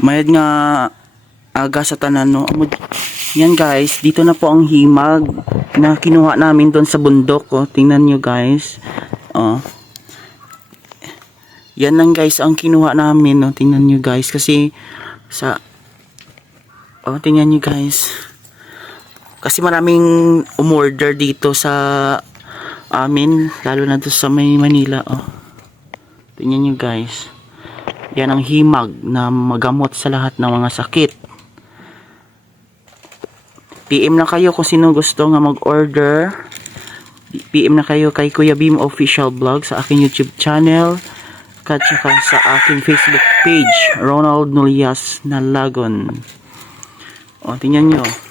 Mayad nga aga sa tanan no. Amo- Yan guys, dito na po ang himag na kinuha namin doon sa bundok. Oh. Tingnan nyo guys. Oh. Yan lang guys ang kinuha namin. No. Tingnan nyo guys. Kasi sa... Oh, tingnan nyo guys. Kasi maraming umorder dito sa amin. Lalo na doon sa may Manila. Oh. Tingnan nyo guys. Yan ang himag na magamot sa lahat ng mga sakit. PM na kayo kung sino gusto nga mag-order. PM na kayo kay Kuya Beam Official Vlog sa aking YouTube channel. At sa aking Facebook page, Ronald Nolias Nalagon. O, tingnan nyo.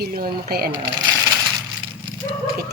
Kilo mo kay ano? Kay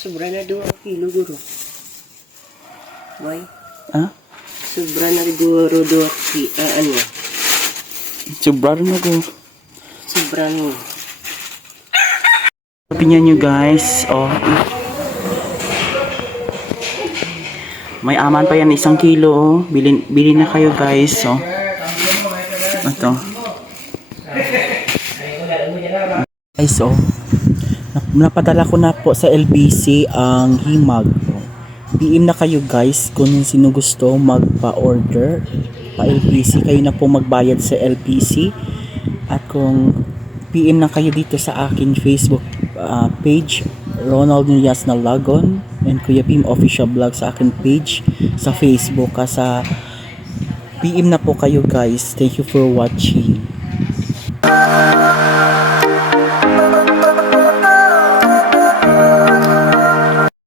Sobra na doon ang kilo guro. Boy, Ha? sobra na guro doon ang ki- ah, ano, Sobra na ko. sobra no. Opinion nyo guys. Oh. May aman pa yan isang kilo. Oh. Bilin, bilin na kayo guys. Oh. Ito. Guys, oh. Nap- Napadala ko na po sa LBC ang himag. PM na kayo guys kung sino gusto magpa-order pa LBC kayo na po magbayad sa LBC at kung PM na kayo dito sa akin Facebook uh, page Ronald Nurias na Lagon and Kuya Pim official vlog sa akin page sa Facebook. Ka sa PM na po kayo guys. Thank you for watching